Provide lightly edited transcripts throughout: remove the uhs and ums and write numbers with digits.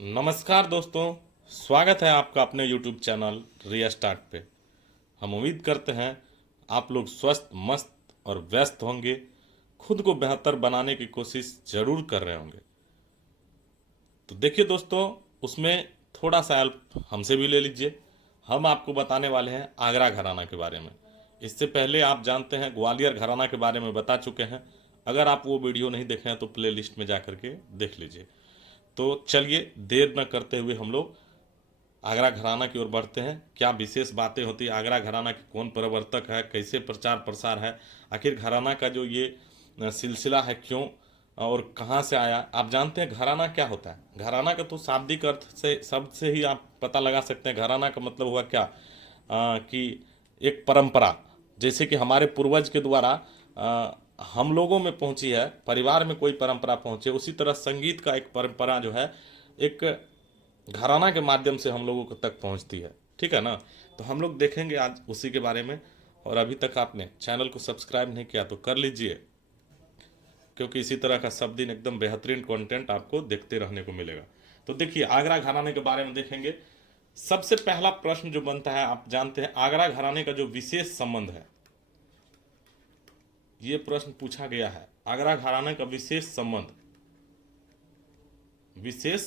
नमस्कार दोस्तों, स्वागत है आपका अपने YouTube चैनल रिया स्टार्ट पे। हम उम्मीद करते हैं आप लोग स्वस्थ, मस्त और व्यस्त होंगे। खुद को बेहतर बनाने की कोशिश जरूर कर रहे होंगे। तो देखिए दोस्तों, उसमें थोड़ा सा हेल्प हमसे भी ले लीजिए। हम आपको बताने वाले हैं आगरा घराना के बारे में। इससे पहले आप जानते हैं ग्वालियर घराना के बारे में बता चुके हैं। अगर आप वो वीडियो नहीं देखे हैं तो प्ले लिस्ट में जा करके देख लीजिए। तो चलिए देर न करते हुए हम लोग आगरा घराना की ओर बढ़ते हैं। क्या विशेष बातें होती है आगरा घराना की, कौन प्रवर्तक है, कैसे प्रचार प्रसार है, आखिर घराना का जो ये सिलसिला है क्यों और कहाँ से आया। आप जानते हैं घराना क्या होता है? घराना का तो शाब्दिक अर्थ से शब्द से ही आप पता लगा सकते हैं। घराना का मतलब हुआ क्या, कि एक परंपरा, जैसे कि हमारे पूर्वज के द्वारा हम लोगों में पहुंची है, परिवार में कोई परंपरा पहुंचे, उसी तरह संगीत का एक परंपरा जो है एक घराना के माध्यम से हम लोगों तक पहुंचती है। ठीक है ना? तो हम लोग देखेंगे आज उसी के बारे में। और अभी तक आपने चैनल को सब्सक्राइब नहीं किया तो कर लीजिए, क्योंकि इसी तरह का सब दिन एकदम बेहतरीन कंटेंट आपको देखते रहने को मिलेगा। तो देखिए, आगरा घराने के बारे में देखेंगे। सबसे पहला प्रश्न जो बनता है, आप जानते हैं आगरा घराने का जो विशेष संबंध है, ये प्रश्न पूछा गया है। आगरा घराने का विशेष संबंध, विशेष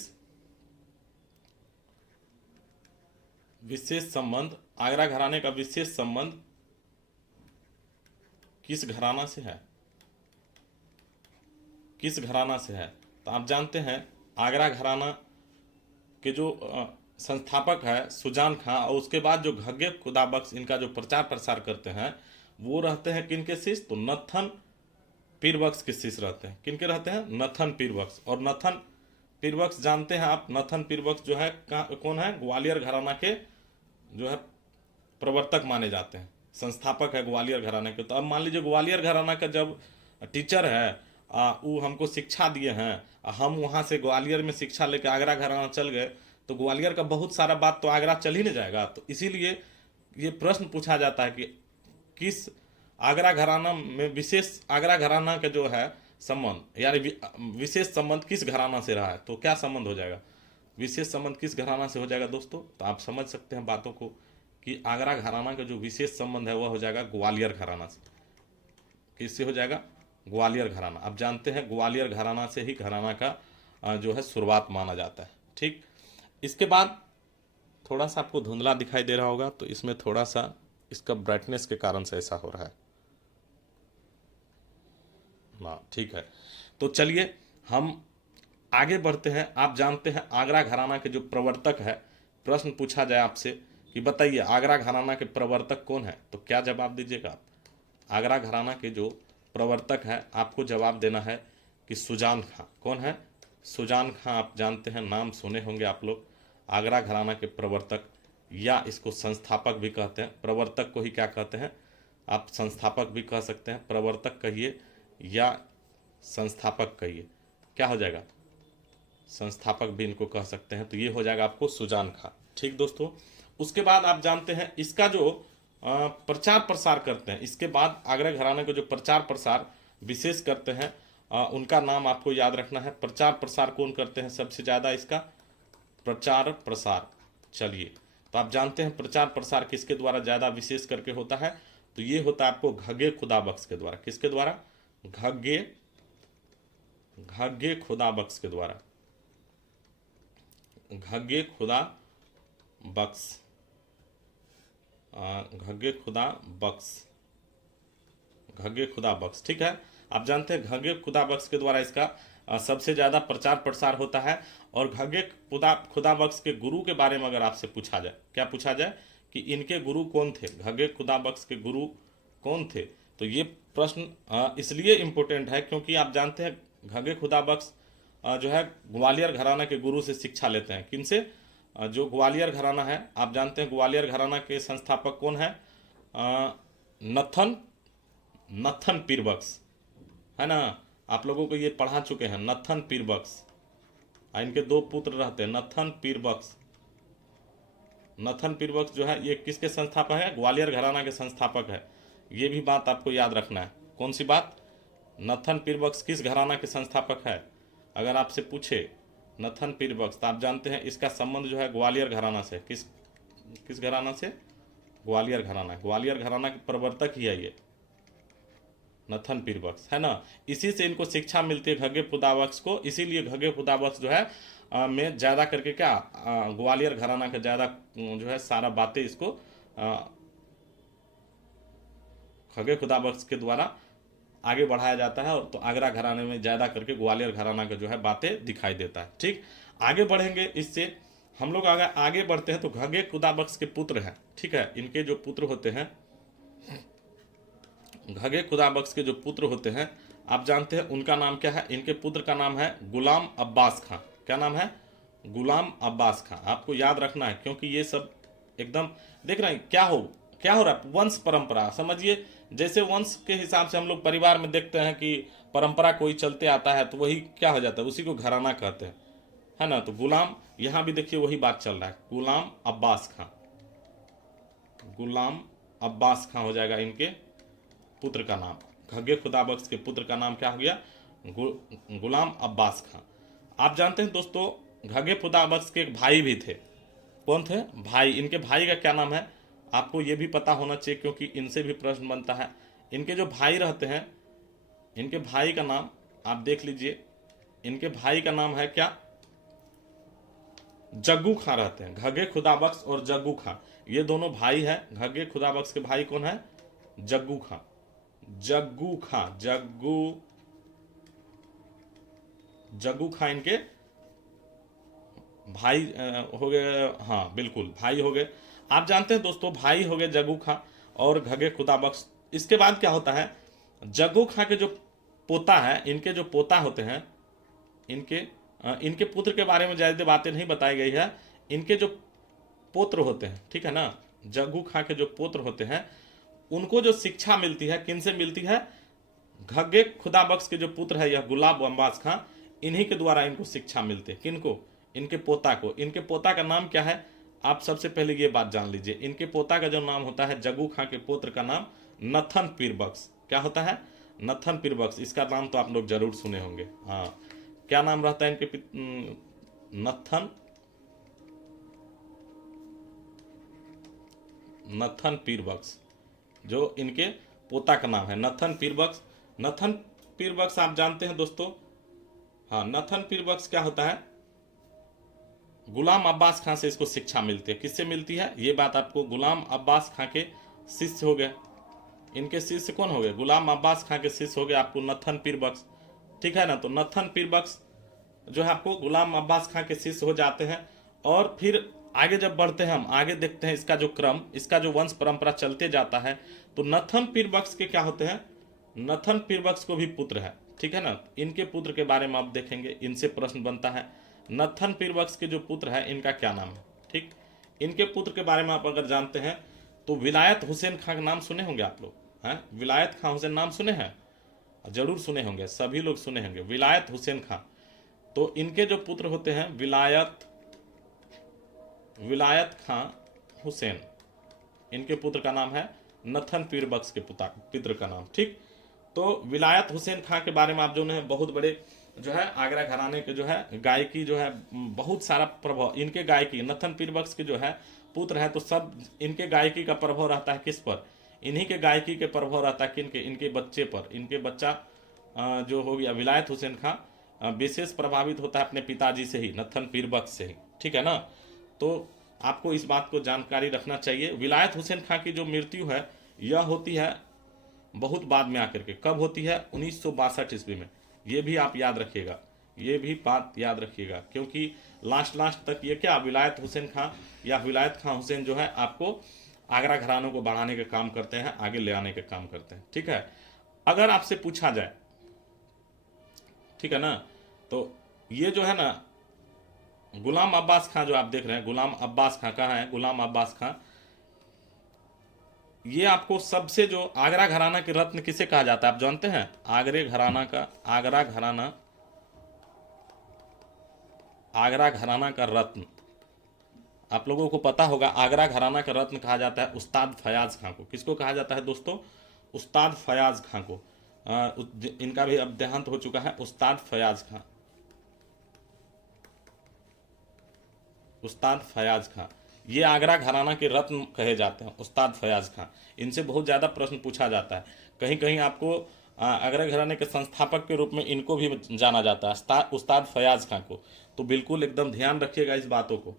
विशेष संबंध, आगरा घराने का विशेष संबंध किस घराना से है? किस घराना से है? तो आप जानते हैं आगरा घराना के जो संस्थापक है सुजान खां, और उसके बाद जो घग्गे खुदाबख्श इनका जो प्रचार प्रसार करते हैं, वो रहते हैं किनके शिष्य? तो नथन पीरबख्श के शिष्य रहते हैं। किनके रहते हैं? नथन पीरबख्श। और नथन पीरबख्श जानते हैं आप, नथन पीरबख्श जो है कौन है? ग्वालियर घराना के जो है प्रवर्तक माने जाते हैं, संस्थापक है ग्वालियर घराने के। तो अब मान लीजिए ग्वालियर घराना का जब टीचर है, वो हमको शिक्षा दिए हैं, हम वहाँ से ग्वालियर में शिक्षा लेके आगरा घराना चल गए, तो ग्वालियर का बहुत सारा बात तो आगरा चल ही नहीं जाएगा। तो इसीलिए ये प्रश्न पूछा जाता है कि किस आगरा घराना में विशेष, आगरा घराना का जो है संबंध, यानी विशेष संबंध किस घराना से रहा है। तो क्या संबंध हो जाएगा? विशेष संबंध किस घराना से हो जाएगा दोस्तों? तो आप समझ सकते हैं बातों को कि आगरा घराना का जो विशेष संबंध है वह हो जाएगा ग्वालियर घराना से। किससे हो जाएगा? ग्वालियर घराना। आप जानते हैं ग्वालियर घराना से ही घराना का जो है शुरुआत माना जाता है। ठीक, इसके बाद थोड़ा सा आपको धुंधला दिखाई दे रहा होगा, तो इसमें थोड़ा सा इसका ब्राइटनेस के कारण से ऐसा हो रहा है। हाँ ठीक है, तो चलिए हम आगे बढ़ते हैं। आप जानते हैं आगरा घराना के जो प्रवर्तक है, प्रश्न पूछा जाए आपसे कि बताइए आगरा घराना के प्रवर्तक कौन है, तो क्या जवाब दीजिएगा आप? आगरा घराना के जो प्रवर्तक है, आपको जवाब देना है कि सुजान खां। कौन है? सुजान खां। आप जानते हैं, नाम सुने होंगे आप लोग। आगरा घराना के प्रवर्तक, या इसको संस्थापक भी कहते हैं। प्रवर्तक को ही क्या कहते हैं? आप संस्थापक भी कह सकते हैं, प्रवर्तक कहिए या संस्थापक कहिए। क्या हो जाएगा? संस्थापक भी इनको कह सकते हैं। तो ये हो जाएगा आपको सुजान खां। ठीक दोस्तों, उसके बाद आप जानते हैं इसका जो प्रचार प्रसार करते हैं, इसके बाद आगरा घराने को जो प्रचार प्रसार विशेष करते हैं, उनका नाम आपको याद रखना है। प्रचार प्रसार कौन करते हैं सबसे ज़्यादा? इसका प्रचार प्रसार। चलिए, तो आप जानते हैं प्रचार प्रसार किसके द्वारा ज़्यादा विशेष करके होता है? तो ये होता है आपको घग्गे खुदाबख्श के द्वारा। किसके द्वारा? घग्गे खुदाबख्श के द्वारा। घग्गे खुदा बख्श, घग्गे खुदा बख्श, घग्गे खुदा बख्श। ठीक है, आप जानते हैं घग्गे खुदा बख्श के द्वारा इसका सबसे ज़्यादा प्रचार प्रसार होता है। और घग्गे खुदा बख्श के गुरु के बारे में अगर आपसे पूछा जाए, क्या पूछा जाए कि इनके गुरु कौन थे, घग्गे खुदा बख्श के गुरु कौन थे, तो ये प्रश्न इसलिए इम्पोर्टेंट है क्योंकि आप जानते हैं घग्गे खुदा बख्श जो है ग्वालियर घराना के गुरु से शिक्षा लेते हैं। किनसे? जो ग्वालियर घराना है, आप जानते हैं ग्वालियर घराना के संस्थापक कौन है? नथन नथन पीरबख्श, है ना? आप लोगों को ये पढ़ा चुके हैं, नथन पीरबख्श। इनके दो पुत्र रहते हैं, नथन पीरबख्श। नथन पीरबख्श जो है ये किसके संस्थापक है? ग्वालियर घराना के संस्थापक है। ये भी बात आपको याद रखना है। कौन सी बात? नथन पीरबख्श किस घराना के संस्थापक है? अगर आपसे पूछे नथन पीर बख्श, तो आप जानते हैं इसका संबंध जो है ग्वालियर घराना से। किस घराना से? ग्वालियर घराना। ग्वालियर घराना के प्रवर्तक ही है ये नथन पीर बख्श, है ना। इसी से इनको शिक्षा मिलती है घगे खुदा बख्श को। इसीलिए घगे खुदा बख्श जो है में ज़्यादा करके क्या ग्वालियर घराना का ज़्यादा जो है सारा बातें इसको खगे खुदा बख्श के द्वारा आगे बढ़ाया जाता है। और तो आगरा घराने में ज़्यादा करके ग्वालियर घराना का जो है बातें दिखाई देता है। ठीक, आगे बढ़ेंगे। इससे हम लोग अगर आगे बढ़ते हैं तो घगे खुदा बख्श के पुत्र हैं, ठीक है। इनके जो पुत्र होते हैं, घगे खुदा बख्श के जो पुत्र होते हैं, आप जानते हैं उनका नाम क्या है? इनके पुत्र का नाम है गुलाम अब्बास खां। क्या नाम है? गुलाम अब्बास खां। आपको याद रखना है, क्योंकि ये सब एकदम देख रहे हैं क्या हो रहा है। वंश परंपरा समझिए, जैसे वंश के हिसाब से हम लोग परिवार में देखते हैं कि परंपरा कोई चलते आता है तो वही क्या हो जाता है, उसी को घराना कहते हैं, है ना। तो गुलाम, यहाँ भी देखिए वही बात चल रहा है, गुलाम अब्बास खां। गुलाम अब्बास खां हो जाएगा इनके पुत्र का नाम। घगे खुदा बख्श के पुत्र का नाम क्या हो गया? गुलाम अब्बास खां। आप जानते हैं दोस्तों, घगे खुदा बख्श के एक भाई भी थे। कौन थे? भाई। इनके भाई का क्या नाम है? आपको ये भी पता होना चाहिए, क्योंकि इनसे भी प्रश्न बनता है। इनके जो भाई रहते हैं, इनके भाई का नाम आप देख लीजिए। इनके भाई का नाम है क्या? जग्गू खां रहते हैं। घगे खुदा बख्श और जग्गू खां, ये दोनों भाई हैं। घगे खुदा बख्श के भाई कौन है? जग्गू खां। जग्गू खां, जग्गू खां इनके भाई हो गए। हाँ बिल्कुल, भाई हो गए। आप जानते हैं दोस्तों, भाई हो गए जग्गू खां और घगे खुदा बख्श। इसके बाद क्या होता है? जग्गू खां के जो पोता है, इनके जो पोता होते हैं, इनके पुत्र के बारे में ज़्यादा बातें नहीं बताई गई है। इनके जो पुत्र होते हैं, ठीक है ना, जग्गू खां के जो पुत्र होते हैं, उनको जो शिक्षा मिलती है, किन से मिलती है? घगे खुदा बख्श के जो पुत्र है यह गुलाम अब्बास खां, इन्हीं के द्वारा इनको शिक्षा मिलती है। किनको? इनके पोता को। इनके पोता का नाम क्या है? आप सबसे पहले ये बात जान लीजिए। इनके पोता का जो नाम होता है, जग्गू खां के पुत्र का नाम नथन पीर बख्श। क्या होता है? नथन पीर बख्श। इसका नाम तो आप लोग जरूर सुने होंगे। हाँ, क्या नाम रहता है इनके? नथन पीर बख्श, जो इनके पोता का नाम है नथन पीर बख्श। नथन पीर बख्श आप जानते हैं दोस्तों, हाँ, नथन पीर बख्श क्या होता है? गुलाम अब्बास खां से इसको शिक्षा मिलती है। किससे मिलती है? ये बात आपको, गुलाम अब्बास खां के शिष्य हो गए। इनके शिष्य कौन हो गए? गुलाम अब्बास खां के शिष्य हो गए आपको नथन पीर बख्श, ठीक है ना। तो नथन पीर बख्श जो है आपको गुलाम अब्बास खां के शिष्य हो जाते हैं। और फिर आगे जब बढ़ते हैं, हम आगे देखते हैं इसका जो क्रम, इसका जो वंश परंपरा चलते जाता है। तो नथन पीर बख्श के क्या होते हैं? नथन पीर बख्श को भी पुत्र है, ठीक है ना। इनके पुत्र के बारे में आप देखेंगे, इनसे प्रश्न बनता है। नथन पीर बख्श के जो पुत्र है, इनका क्या नाम है? ठीक, इनके पुत्र के बारे में आप अगर जानते हैं तो विलायत हुसैन खां का नाम सुने होंगे आप लोग, हैं? विलायत खां हुसैन नाम सुने हैं? जरूर सुने होंगे, सभी लोग सुने होंगे, विलायत हुसैन खां। तो इनके जो पुत्र होते हैं विलायत खां हुसैन, इनके पुत्र का नाम है नथन पीर बख्श के पित्र का नाम। ठीक, तो विलायत हुसैन खां के बारे में आप जो है बहुत बड़े जो है आगरा घराने के जो है गायकी जो है बहुत सारा प्रभाव इनके गायकी, नथन पीर बख्श के जो है पुत्र है, तो सब इनके गायकी का प्रभाव रहता है किस पर? इन्हीं के गायकी के प्रभाव रहता है किनके? इनके बच्चे पर। इनके बच्चा जो हो गया विलायत हुसैन खां विशेष प्रभावित होता है अपने पिताजी से ही, नथन पीर बख्श से ही, ठीक है ना। तो आपको इस बात को जानकारी रखना चाहिए। विलायत हुसैन खां की जो मृत्यु है यह होती है बहुत बाद में आकर के। कब होती है? 1962 ईस्वी में। ये भी आप याद रखिएगा, ये भी बात याद रखिएगा, क्योंकि लास्ट तक ये क्या विलायत हुसैन खां या विलायत खां हुसैन जो है आपको आगरा घरानों को बढ़ाने का काम करते हैं, आगे ले आने का काम करते हैं, ठीक है। अगर आपसे पूछा जाए, ठीक है ना, तो ये जो है ना गुलाम अब्बास खां जो आप देख रहे हैं, गुलाम अब्बास खां कहाँ है? गुलाम अब्बास खां, ये आपको सबसे जो आगरा घराना के रत्न किसे कहा जाता है आप जानते हैं? आगरा घराना का रत्न आप लोगों को पता होगा। आगरा घराना का रत्न कहा जाता है उस्ताद फयाज खां को। किसको कहा जाता है दोस्तों? उस्ताद फयाज खां को। इनका भी अब देहांत हो चुका है, उस्ताद फयाज खां। उस्ताद फयाज खां, ये आगरा घराना के रत्न कहे जाते हैं उस्ताद फयाज खां। इनसे बहुत ज़्यादा प्रश्न पूछा जाता है। कहीं कहीं आपको आगरा घराने के संस्थापक के रूप में इनको भी जाना जाता है, उस्ताद फयाज खां को। तो बिल्कुल एकदम ध्यान रखिएगा इस बातों को।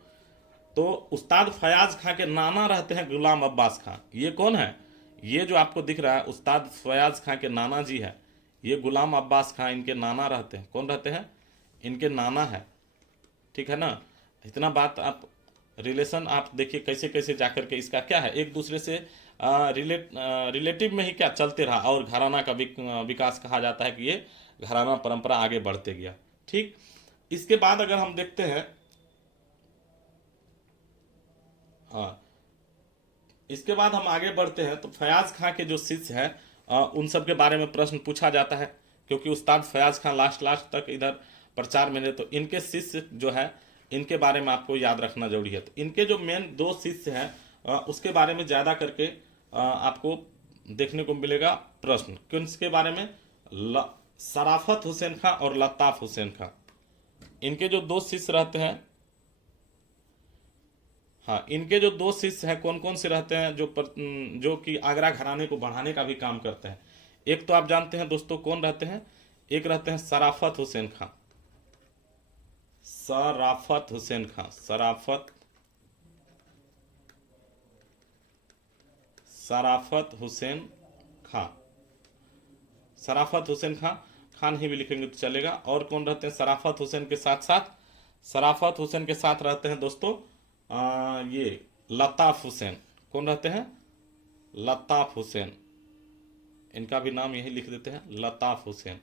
तो उस्ताद फयाज खां के नाना रहते हैं गुलाम अब्बास खां। ये कौन है? ये जो आपको दिख रहा है उस्ताद फयाज खां के नाना जी है, ये गुलाम अब्बास खां इनके नाना रहते हैं। कौन रहते हैं? इनके नाना है, ठीक है ना। इतना बात आप रिलेशन आप देखिए कैसे कैसे जाकर के इसका क्या है, एक दूसरे से रिलेटिव में ही क्या चलते रहा, और घराना का विकास कहा जाता है कि ये घराना परंपरा आगे बढ़ते गया। ठीक, इसके बाद अगर हम देखते हैं, हाँ, इसके बाद हम आगे बढ़ते हैं तो फयाज खां के जो शिष्य हैं उन सब के बारे में प्रश्न पूछा जाता है, क्योंकि उस्ताद फयाज खां लास्ट लास्ट तक इधर प्रचार में रहे। तो इनके शिष्य जो है इनके बारे में आपको याद रखना जरूरी है। तो इनके जो मेन दो शिष्य हैं उसके बारे में ज़्यादा करके आपको देखने को मिलेगा प्रश्न। किसके बारे में? शराफत हुसैन खां और लताफ हुसैन खां। इनके जो दो शिष्य रहते हैं, हाँ, इनके जो दो शिष्य हैं कौन कौन से रहते हैं जो कि आगरा घराने को बढ़ाने का भी काम करते हैं। एक तो आप जानते हैं दोस्तों कौन रहते हैं, एक रहते हैं शराफत हुसैन खां। शराफत हुसैन खां, शराफत हुसैन खां, शराफत हुसैन खां, खान ही भी लिखेंगे तो चलेगा। और कौन रहते हैं शराफत हुसैन के साथ साथ? शराफत हुसैन के साथ रहते हैं दोस्तों ये लताफ हुसैन। कौन रहते हैं? लताफ हुसैन, इनका भी नाम यही लिख देते हैं, लताफ हुसैन।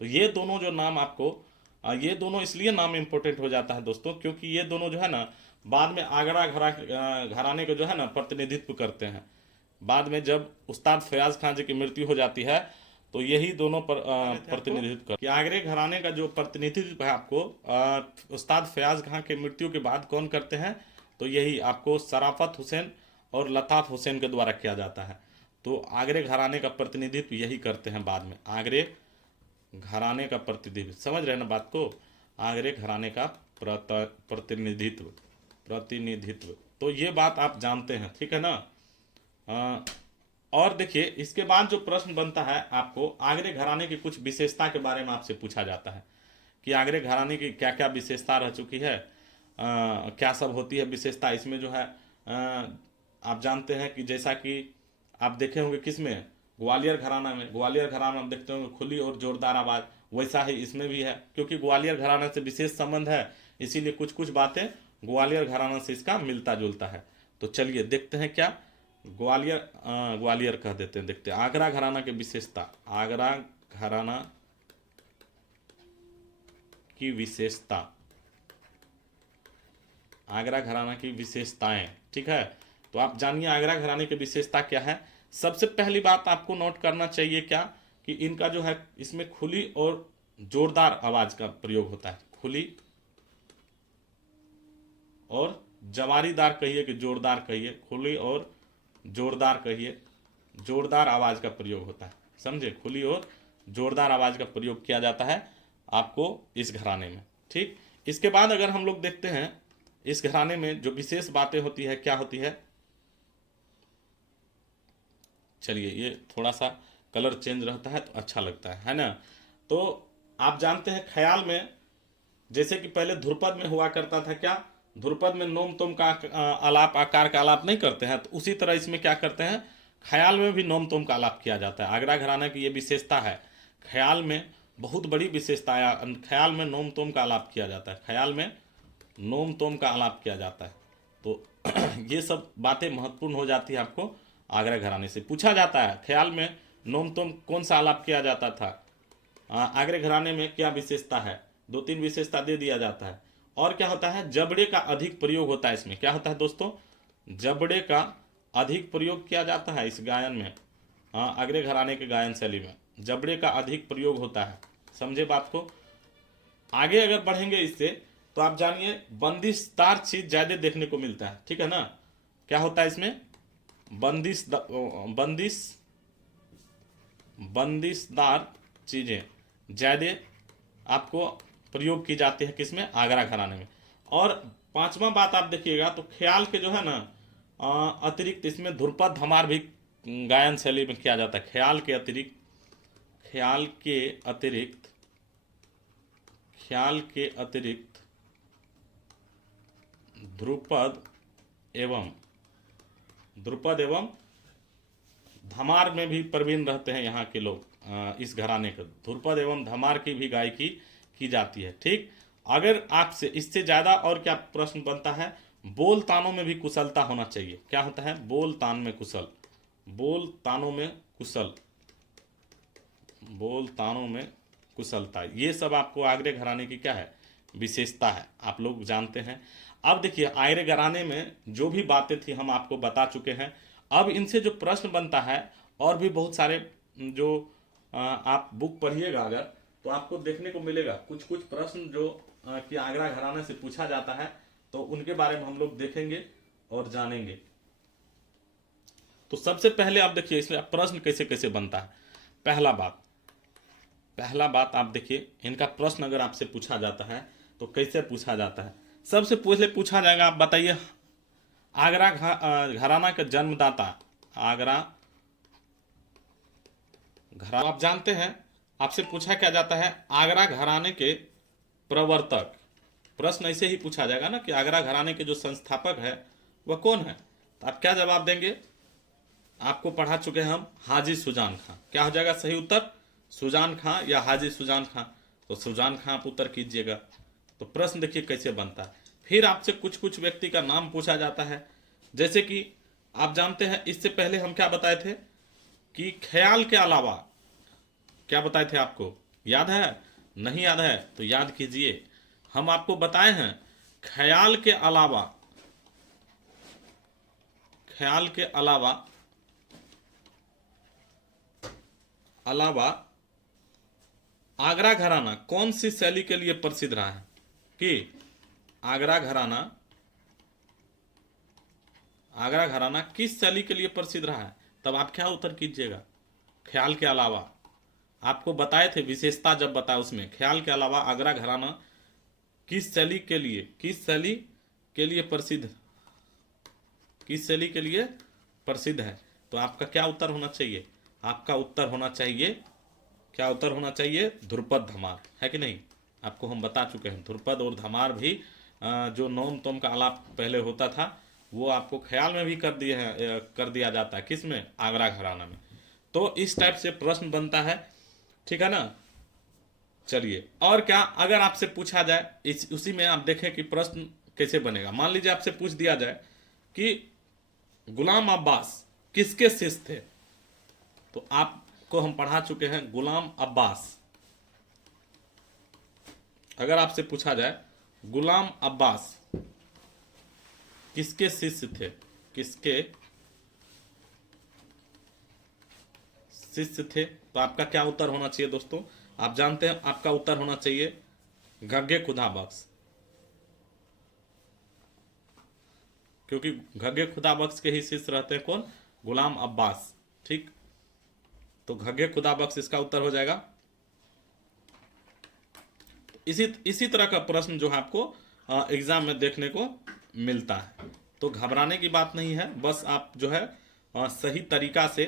तो ये दोनों जो नाम आपको ये दोनों इसलिए नाम इंपॉर्टेंट हो जाता है दोस्तों, क्योंकि ये दोनों जो है ना बाद में आगरा घराने को जो है ना प्रतिनिधित्व करते हैं। बाद में जब उस्ताद फयाज खां जी की मृत्यु हो जाती है तो यही दोनों पर प्रतिनिधित्व कर कि आगरे घराने का जो प्रतिनिधित्व है आपको उस्ताद फयाज खां की मृत्यु के बाद कौन करते हैं? तो यही आपको शराफत हुसैन और लताफ हुसैन के द्वारा किया जाता है। तो आगरे घराने का प्रतिनिधित्व यही करते हैं बाद में, आगरे घराने का प्रतिनिधित्व। समझ रहे हैं ना बात को? आगरे घराने का प्रतिनिधित्व। तो ये बात आप जानते हैं, ठीक है ना। और देखिए इसके बाद जो प्रश्न बनता है आपको, आगरे घराने की कुछ विशेषता के बारे में आपसे पूछा जाता है कि आगरे घराने की क्या क्या विशेषता रह चुकी है, क्या सब होती है विशेषता इसमें जो है। आप जानते हैं कि जैसा कि आप देखे होंगे किसमें, ग्वालियर घराना में, ग्वालियर घराना में देखते होंगे खुली और जोरदार आवाज़, वैसा ही इसमें भी है। क्योंकि ग्वालियर घराना से विशेष संबंध है, इसीलिए कुछ कुछ बातें ग्वालियर घराना से इसका मिलता जुलता है। तो चलिए देखते हैं क्या ग्वालियर कह देते हैं, देखते हैं आगरा घराना की विशेषता। आगरा घराना की विशेषता, आगरा घराना की विशेषताएं, ठीक है। तो आप जानिए आगरा घराने की विशेषता क्या है। सबसे पहली बात आपको नोट करना चाहिए क्या, कि इनका जो है इसमें खुली और जोरदार आवाज का प्रयोग होता है। खुली और जवारीदार कहिए कि जोरदार कहिए, खुली और जोरदार कहिए, जोरदार आवाज का प्रयोग होता है। समझे? खुली और जोरदार आवाज का प्रयोग किया जाता है आपको इस घराने में। ठीक, इसके बाद अगर हम लोग देखते हैं इस घराने में जो विशेष बातें होती है, क्या होती है। चलिए ये थोड़ा सा कलर चेंज रहता है तो अच्छा लगता है ना। तो आप जानते हैं ख्याल में, जैसे कि पहले ध्रुपद में हुआ करता था, क्या ध्रुपद में नोम तोम का आलाप, आकार का आलाप नहीं करते हैं, तो उसी तरह इसमें क्या करते हैं, ख्याल में भी नोम तोम का आलाप किया जाता है। आगरा घराना की ये विशेषता है, ख्याल में बहुत बड़ी विशेषता है, ख्याल में नोम तोम का आलाप किया जाता है, ख्याल में नोम तोम का आलाप किया जाता है। तो ये सब बातें महत्वपूर्ण हो जाती है, आपको आगरा घराने से पूछा जाता है ख्याल में नोम तोम कौन सा आलाप किया जाता था, आगरे घराने में क्या विशेषता है, 2-3 विशेषता दे दिया जाता है। और क्या होता है, जबड़े का अधिक प्रयोग होता है इसमें। क्या होता है दोस्तों, जबड़े का अधिक प्रयोग किया जाता है इस गायन में, आगरे घराने के गायन शैली में जबड़े का अधिक प्रयोग होता है। समझे बात को। आगे अगर बढ़ेंगे इससे तो आप जानिए बंदिशदार चीज ज्यादा देखने को मिलता है, ठीक है ना। क्या होता है इसमें, बंदिशदार चीजें ज्यादा आपको प्रयोग की जाती है किसमें, आगरा घराने में। और पांचवा बात आप देखिएगा तो ख्याल के जो है ना अतिरिक्त इसमें ध्रुपद धमार भी गायन शैली में किया जाता है। ख्याल के अतिरिक्त ध्रुपद एवं धमार में भी प्रवीण रहते हैं यहाँ के लोग। इस घराने का ध्रुपद एवं धमार की भी गायकी की जाती है। ठीक, अगर आपसे इससे ज़्यादा और क्या प्रश्न बनता है, बोल तानों में भी कुशलता होना चाहिए। क्या होता है? बोल तान में कुशल, बोल तानों में कुशलता। ये सब आपको आगरे घराने की क्या है? विशेषता है, आप लोग जानते हैं। अब देखिए आगरे घराने में जो भी बातें थी हम आपको बता चुके हैं। अब इनसे जो प्रश्न बनता है और भी बहुत सारे, जो आप बुक पढ़िएगा अगर तो आपको देखने को मिलेगा कुछ कुछ प्रश्न जो कि आगरा घराना से पूछा जाता है, तो उनके बारे में हम लोग देखेंगे और जानेंगे। तो सबसे पहले आप देखिए इसमें प्रश्न कैसे कैसे बनता है। पहला बात आप देखिए, इनका प्रश्न अगर आपसे पूछा जाता है तो कैसे पूछा जाता है। सबसे पहले पूछा जाएगा, आप बताइए आगरा घराना का जन्मदाता। आगरा घराना, आप जानते हैं आपसे पूछा क्या जाता है? आगरा घराने के प्रवर्तक। प्रश्न ऐसे ही पूछा जाएगा ना कि आगरा घराने के जो संस्थापक है वह कौन है, तो आप क्या जवाब देंगे? आपको पढ़ा चुके हैं हम, हाजी सुजान खां। क्या हो जाएगा सही उत्तर? सुजान खां या हाजी सुजान खां? तो सुजान खां आप उत्तर कीजिएगा। तो प्रश्न देखिए कैसे बनता है। फिर आपसे कुछ कुछ व्यक्ति का नाम पूछा जाता है, जैसे कि आप जानते हैं इससे पहले हम क्या बताए थे कि ख्याल के अलावा क्या बताए थे आपको, याद है? नहीं याद है तो याद कीजिए। हम आपको बताए हैं ख्याल के अलावा आगरा घराना कौन सी शैली के लिए प्रसिद्ध रहा है? कि आगरा घराना किस शैली के लिए प्रसिद्ध रहा है? तब आप क्या उत्तर कीजिएगा? ख्याल के अलावा आपको बताए थे विशेषता, जब बताया उसमें ख्याल के अलावा आगरा घराना किस शैली के लिए प्रसिद्ध है। तो आपका क्या उत्तर होना चाहिए? आपका उत्तर होना चाहिए, क्या उत्तर होना चाहिए? ध्रुपद धमार, है कि नहीं? आपको हम बता चुके हैं ध्रुपद और धमार भी जो नौम तोम का आलाप पहले होता था वो आपको ख्याल में भी कर दिया जाता है। किस में? आगरा घराना में। तो इस टाइप से प्रश्न बनता है, ठीक है ना। चलिए, और क्या अगर आपसे पूछा जाए उसी में आप देखें कि प्रश्न कैसे बनेगा। मान लीजिए आपसे पूछ दिया जाए कि गुलाम अब्बास किसके शिष्य थे, तो आपको हम पढ़ा चुके हैं गुलाम अब्बास। अगर आपसे पूछा जाए गुलाम अब्बास किसके शिष्य थे, तो आपका क्या उत्तर होना चाहिए दोस्तों? आप जानते हैं आपका उत्तर होना चाहिए घग्गे खुदा बख्श, क्योंकि घग्गे खुदा बख्श के ही शिष्य रहते हैं कौन? गुलाम अब्बास। ठीक, तो घग्गे खुदा बख्श इसका उत्तर हो जाएगा। इसी तरह का प्रश्न जो है आपको एग्जाम में देखने को मिलता है। तो घबराने की बात नहीं है, बस आप जो है सही तरीका से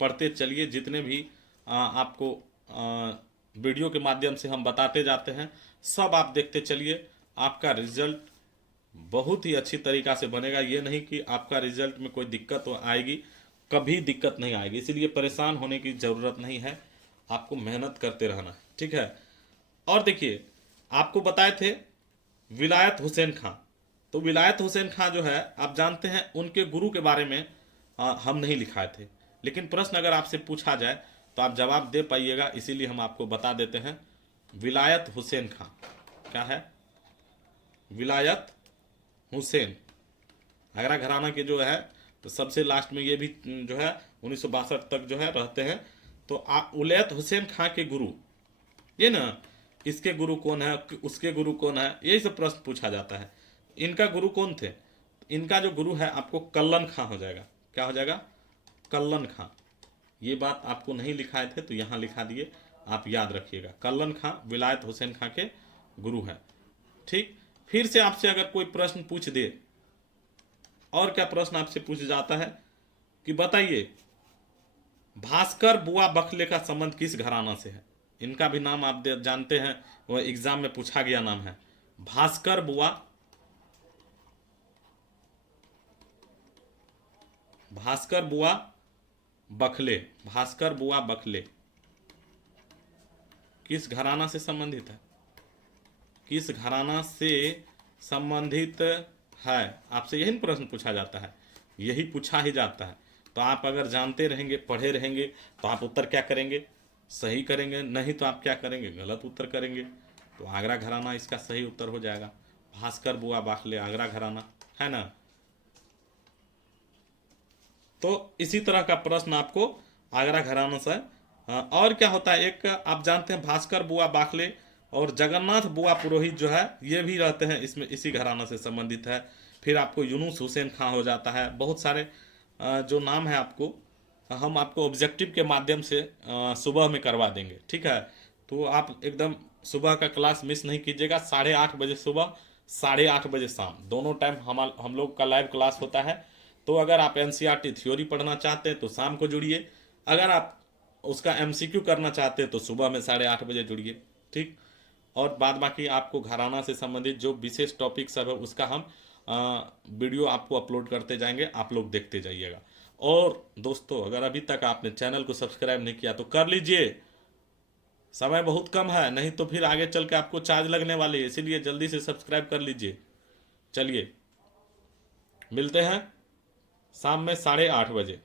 पढ़ते चलिए। जितने भी आपको वीडियो के माध्यम से हम बताते जाते हैं सब आप देखते चलिए, आपका रिजल्ट बहुत ही अच्छी तरीका से बनेगा। ये नहीं कि आपका रिजल्ट में कोई दिक्कत आएगी, कभी दिक्कत नहीं आएगी, इसीलिए परेशान होने की ज़रूरत नहीं है, आपको मेहनत करते रहना है, ठीक है। और देखिए आपको बताए थे विलायत हुसैन खां, तो विलायत हुसैन खां जो है आप जानते हैं उनके गुरु के बारे में हम नहीं लिखाए थे, लेकिन प्रश्न अगर आपसे पूछा जाए तो आप जवाब दे पाइएगा, इसीलिए हम आपको बता देते हैं। विलायत हुसैन खां क्या है? विलायत हुसैन आगरा घराना के जो है, तो सबसे लास्ट में ये भी जो है 1962 तक जो है रहते हैं। तो विलायत हुसैन खां के गुरु, ये ना, इसके गुरु कौन है, उसके गुरु कौन है, यही सब प्रश्न पूछा जाता है। इनका गुरु कौन थे? इनका जो गुरु है आपको कल्लन खां हो जाएगा। क्या हो जाएगा? कल्लन खां। ये बात आपको नहीं लिखाए थे तो यहाँ लिखा दिए, आप याद रखिएगा। कल्लन खां विलायत हुसैन खां के गुरु हैं, ठीक। फिर से आपसे अगर कोई प्रश्न पूछ दे, और क्या प्रश्न आपसे पूछ जाता है कि बताइए भास्कर बुआ बखले का संबंध किस घराना से है। इनका भी नाम आप जानते हैं, वह एग्जाम में पूछा गया नाम है भास्कर बुआ, भास्कर बुआ बखले। भास्कर बुआ बखले किस घराना से संबंधित है, किस घराना से संबंधित है, आपसे यही प्रश्न पूछा जाता है, यही पूछा ही जाता है। तो आप अगर जानते रहेंगे, पढ़े रहेंगे, तो आप उत्तर क्या करेंगे, सही करेंगे, नहीं तो आप क्या करेंगे, गलत उत्तर करेंगे। तो आगरा घराना इसका सही उत्तर हो जाएगा। भास्कर बुआ बखले आगरा घराना है ना। तो इसी तरह का प्रश्न आपको आगरा घराना से और क्या होता है, एक आप जानते हैं भास्कर बुआ बाखले और जगन्नाथ बुआ पुरोहित जो है ये भी रहते हैं इसमें, इसी घराना से संबंधित है। फिर आपको यूनुस हुसैन खां हो जाता है। बहुत सारे जो नाम है आपको हम आपको ऑब्जेक्टिव के माध्यम से सुबह में करवा देंगे, ठीक है। तो आप एकदम सुबह का क्लास मिस नहीं कीजिएगा। 8:30 बजे सुबह, 8:30 बजे शाम, दोनों टाइम हम लोग का लाइव क्लास होता है। तो अगर आप एनसीईआरटी थ्योरी पढ़ना चाहते हैं तो शाम को जुड़िए, अगर आप उसका एमसीक्यू करना चाहते हैं तो सुबह में 8:30 बजे जुड़िए, ठीक। और बाद बाकी आपको घराना से संबंधित जो विशेष टॉपिक सब है उसका हम वीडियो आपको अपलोड करते जाएंगे, आप लोग देखते जाइएगा। और दोस्तों अगर अभी तक आपने चैनल को सब्सक्राइब नहीं किया तो कर लीजिए, समय बहुत कम है, नहीं तो फिर आगे चल के आपको चार्ज लगने वाली है, इसीलिए जल्दी से सब्सक्राइब कर लीजिए। चलिए मिलते हैं शाम में 8:30 बजे।